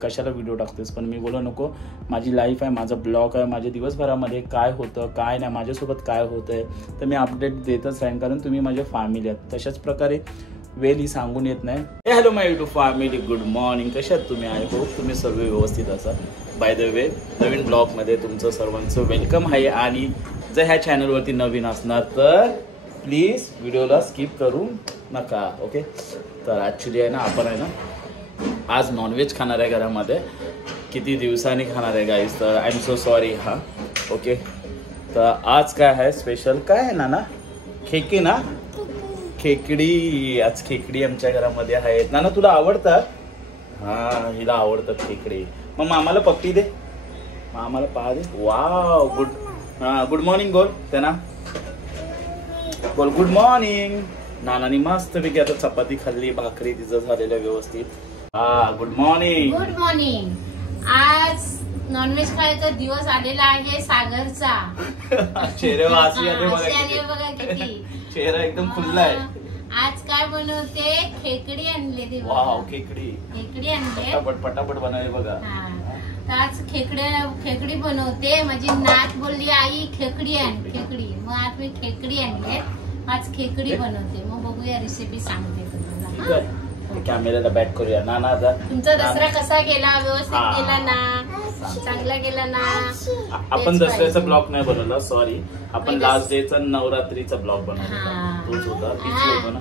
कशाला व्हिडिओ टाकतेस, पण मी बोललो नको, माझी लाईफ आहे, माझा ब्लॉग आहे, माझ्या दिवसभरामध्ये काय होतं काय नाही, माझ्यासोबत काय होतं आहे तर मी अपडेट देतच राहीन, कारण तुम्ही माझ्या फॅमिली आहात. तशाच प्रकारे वेल ही सांगून येत नाही. हॅलो माय यूट्यूब फॅमिली, गुड मॉर्निंग. कशात तुम्ही? आय होप तुम्ही सर्व व्यवस्थित असाल. बाय द वे, नवीन ब्लॉगमध्ये तुमचं सर्वांचं वेलकम आहे. आणि जर ह्या चॅनलवरती नवीन असणार तर प्लीज व्हिडिओला स्किप करू नका. ओके, तर ॲक्च्युली आहे ना, आपण आहे ना आज नॉनव्हेज खाणार आहे घरामध्ये. किती दिवसांनी खाणार आहे गाईज, तर आय एम सो सॉरी. हां ओके, तर आज काय आहे स्पेशल? काय आहे नाना? खेकडी ना? खेकडी. आज खेकडी आमच्या घरामध्ये आहेत. नाना तुला आवडतात? हां, हिला आवडतात खेकडी. मग मामाला पप्पी दे, मामाला पहा दे. Wow, good. हां, गुड मॉर्निंग बोल त्यांना, बोल गुड मॉर्निंग. नानानी मस्तपैकी आता चपाती खाल्ली, भाकरी तिचं झालेलं व्यवस्थित. हा, गुड मॉर्निंग. Good morning. आज नॉनव्हेज खायचा दिवस आलेला आहे सागरचा. चेहरा हसी आले बघा किती, चेहरा एकदम खुल्ला आहे. आज काय बनवते? खेकडी आणले ते. वाव, खेकडी. खेकडी आणले, पटापट पटापट बनवले बघा. तर आज खेकडी बनवते. माझी नात बोलली आई खेकडी आण, खेकडी. मग आज मी खेकडी आणले, आज खेकडी बनवते. मग बघूया, रेसिपी सांगते तुम्हाला. कॅमेऱ्याला बॅक करूया. नाना आता तुमचा दसरा कसा गेला? व्यवस्थित गेला ना? चांगला गेला ना? आपण दसऱ्याचा ब्लॉग नाही बनवला, सॉरी. आपण लास्ट डेचा नवरात्रीचा ब्लॉग बनवला, तोच होता. तिची होतो ना.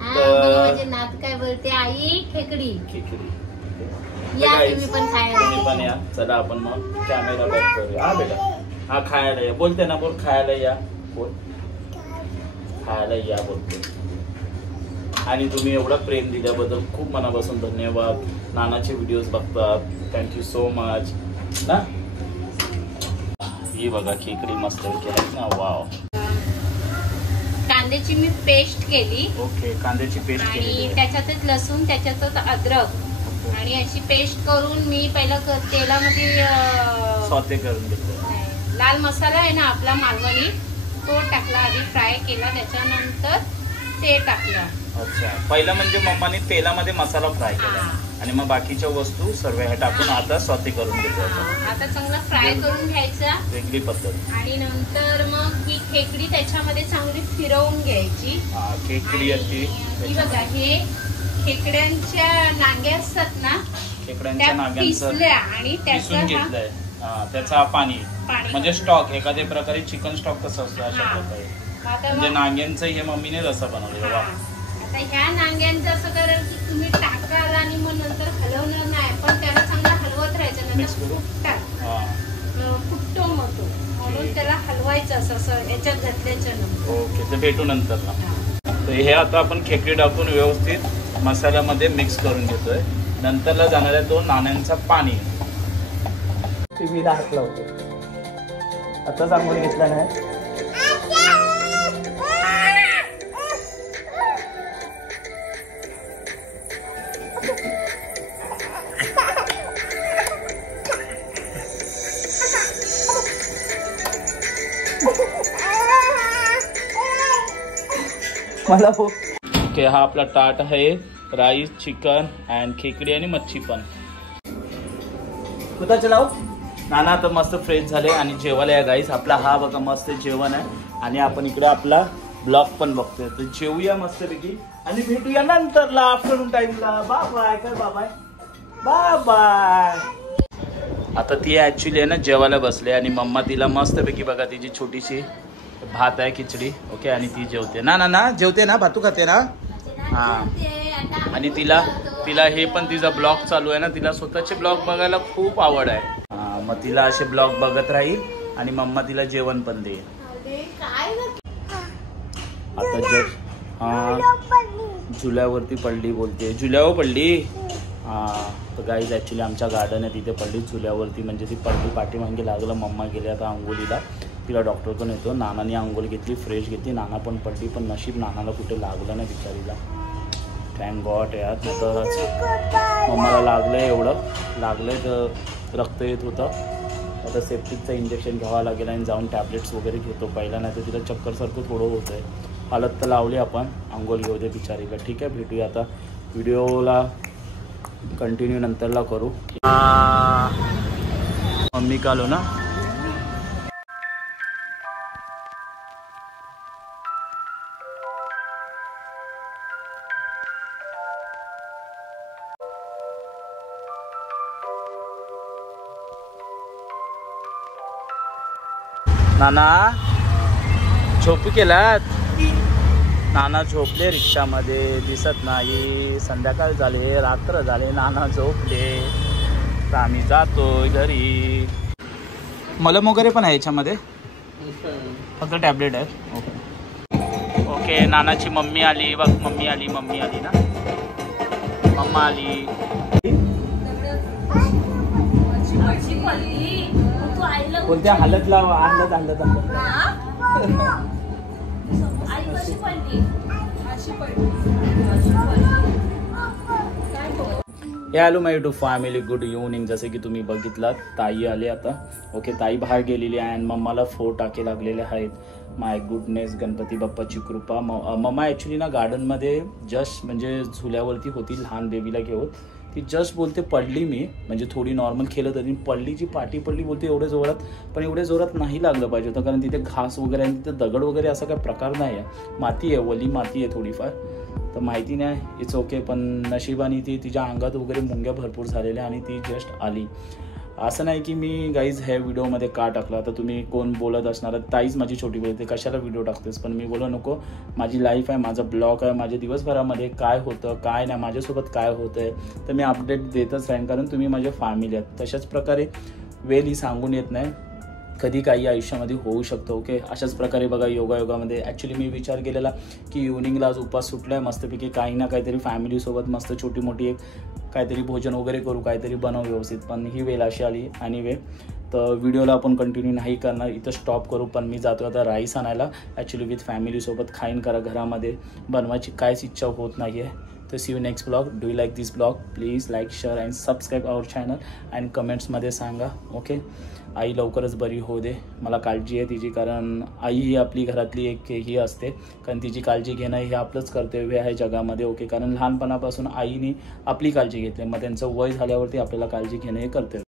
माझे नात काय बोलते? आई खेकडी. खेकडी या तुम्ही पण खायला. तुम्ही पण या. चला आपण मग कॅमेरा बॅक करूया. हा बेटा, हा खायला या. बोलते ना, बोल खायला या. बोल खायला या बोलते. आणि तुम्ही एवढा प्रेम दिल्याबद्दल खूप मनापासून धन्यवाद. नानाचे व्हिडिओज बघतात, थँक्यू सो मच ना. ही बघा खेकडी मस्त आहे ना. वाव. कांद्याची मी पेस्ट केली. ओके, कांद्याची पेस्ट केली आणि त्याच्यातच लसूण, त्याच्यातच अद्रक आणि अशी पेस्ट करून मी पहिला तेलामध्ये सॉते करून घेतलं. लाल मसाला आहे ना आपला मालवणी, तो टाकला. आधी फ्राय केला, त्याच्यानंतर ते टाकलं. अच्छा, पहिला म्हणजे मम्माने तेलामध्ये मसाला फ्राय केला आणि मग बाकीच्या वस्तू सर्व हे टाकून आता सॉते करून घेतो. आता चांगला फ्राय करून घ्यायचा, वेगळी पद्धत. आणि नंतर मग ही खेकडी त्याच्यामध्ये चांगली फिरवून घ्यायची. खेकडी अशी बघा, हे खेकड्यांच्या नांग्या असतात ना, खेकड्यांच्या नांग्यांचा आणि पिसून घेतलंय. त्याचा पाणी म्हणजे स्टॉक, एखाद्या प्रकारे चिकन स्टॉक कसं असतं अशा प्रकारे. म्हणजे नांग्यांचं हे मम्मीने रस्सा बनवलेला. आता ह्या नांग्यांचं असं करा की तुम्ही टाकाल आणि मग नंतर हलवणार नाही, पण त्याला चांगला हलवत राहायचं, नंतर फुटतो मोठो, म्हणून त्याला हलवायचं असं याच्यात घातल्याच्या नंतर. ओके, ते भेटू नंतर ना. तर हे आता आपण खेकडी टाकून व्यवस्थित मसाल्यामध्ये मिक्स करून घेतोय. नंतरला जाणार आहे तो नाण्यांचा पाणी. टीव्हीला हात लावतो आता, सांगून घेतला नाही. मला ओके, हा आपला ताट आहे. राईस, चिकन अँड खेकडी आणि मच्छी पण. कुठं चलाव. नाना आता मस्त फ्रेश झाले आणि जेवायला या गाईस. आपला हा बघा मस्त जेवण आहे आणि आपण इकडे आपला ब्लॉग पण बघतोय. तर जेवूया मस्तपैकी आणि भेटूया नंतरला आफ्टरनून टाइमला. Bye bye. काय बाय बाय बाय. आता ती ऍक्च्युली आहे ना जेवायला बसले आणि मम्मा तिला मस्तपैकी बघा तिची छोटीशी भात आहे, खिचडी. ओके, आणि ती जेवते ना. ना जेवते ना, भातू खाते ना. हा, आणि तिला हे पण तिचा ब्लॉग चालू आहे ना, तिला स्वतःचे ब्लॉग बघायला खूप आवड आहे. मग तिला असे ब्लॉग बघत राहील आणि मम्मा तिला जेवण पण देईल. आता झुल्यावरती पडली बोलते. झुल्यावर पडली. तर गाईज ॲक्च्युली आमच्या गार्डन आहे, तिथे पडली झुल्यावरती. म्हणजे ती पडली, पाठीमागे लागलं. मम्मा गेली आता अंघोलीला, तिला डॉक्टरकडून येतो. नानाने अंघोल घेतली, फ्रेश घेतली. नाना पण पडली, पण नशीब नानाला कुठे लागलं नाही बिचारीला. थँक गॉड यार. तर मम्माला लागलंय, एवढं लागलंय तर रक्त येत होतं. आता सेप्टिकचं इंजेक्शन घ्यावं लागेल आणि जाऊन टॅब्लेट्स वगैरे घेतो पहिला, नाही तर तिला चक्करसारखं थोडं होतं आहे. हालत तर लावली आपण, अंघोळ घेऊ दे बिचारीला. ठीक आहे, भेटूया आता व्हिडिओला. कंटिन्यू नंतरला करू. मम्मी कालो ना नाना झोपी केलात. नाना झोपले रिक्षामध्ये, दिसत नाही. संध्याकाळ झाले, रात्र झाले, नाना झोपले. तर आम्ही जातोय घरी. मलम वगैरे पण आहे याच्यामध्ये, फक्त टॅबलेट आहे. Okay okay. नानाची मम्मी आली बघ. मम्मी आली ना. मम्मा आली. कोणत्या हालत लाव. हालत हॅलो माय यूट्यूब फॅमिली, गुड इव्हनिंग. जसे की तुम्ही बघितलात, ताई आले आता. ओके, ताई बाहेर गेलेली आहे आणि मम्माला 4 टाके लागलेले आहेत. माय गुडनेस, गणपती बाप्पाची कृपा. मम्मा ॲक्च्युली ना गार्डनमध्ये जस्ट म्हणजे झुल्यावरती होती लहान बेबीला घेऊन. ती जस्ट बोलते पडली मी, म्हणजे थोडी नॉर्मल खेळत होती, पडली. जी पाठी पडली बोलते एवढ्या जोरात, पण एवढ्या जोरात नाही लागलं पाहिजे होतं, कारण तिथे घास वगैरे आणि तिथे दगड वगैरे असा काही प्रकार नाही आहे. माती आहे, वली माती आहे थोडीफार, तर माहिती नाही. It's okay. पण नशिबाने तिच्या अंगात वगैरे मुंग्या भरपूर झालेल्या आणि ती जस्ट आली. असं नाही की मी गाईज ह्या व्हिडिओमध्ये का टाकला, तर तुम्ही कोण बोलत असणार ताईच माझी छोटी बोलते कशाला व्हिडिओ टाकतेस. पण मी बोलू नको, माझी लाईफ आहे, माझा ब्लॉग आहे, माझ्या दिवसभरामध्ये काय होतं काय नाही, माझ्यासोबत काय होतं आहे, तर मी अपडेट देतच राहीन, कारण तुम्ही माझ्या फॅमिली आहेत. तशाच प्रकारे वेळ ही सांगून येत नाही, कधी काही आयुष्यामध्ये होऊ शकतं. ओके, अशाच प्रकारे बघा योगामध्ये ॲक्च्युली मी विचार केलेला की इव्हनिंगला आज उपवास सुटला आहे, मस्तपैकी काही ना काहीतरी फॅमिलीसोबत मस्त छोटी मोठी एक काहीतरी भोजन वगैरे करू, काहीतरी बनवू व्यवस्थित. पण ही वेळ अशी आली आणि तर व्हिडिओला आपण कंटिन्यू नाही करणार, इथं स्टॉप करू. पण मी जातो आता राईस आणायला. ॲक्च्युली विथ फॅमिलीसोबत खाईन, करा घरामध्ये बनवायची काहीच इच्छा होत नाही आहे. तर see you next blog. Do you like this blog? Please like, share and subscribe our channel and कमेंट्समध्ये सांगा. ओके, आई लवकरच बरी होऊ दे. मला काळजी आहे तिची, कारण आई ही आपली घरातली एक ही असते, कारण तिची काळजी घेणं हे आपलंच कर्तव्य आहे जगामध्ये. ओके, कारण लहानपणापासून आईने आपली काळजी घेतली, मग त्यांचं वय झाल्यावरती आपल्याला काळजी घेणं हे कर्तव्य.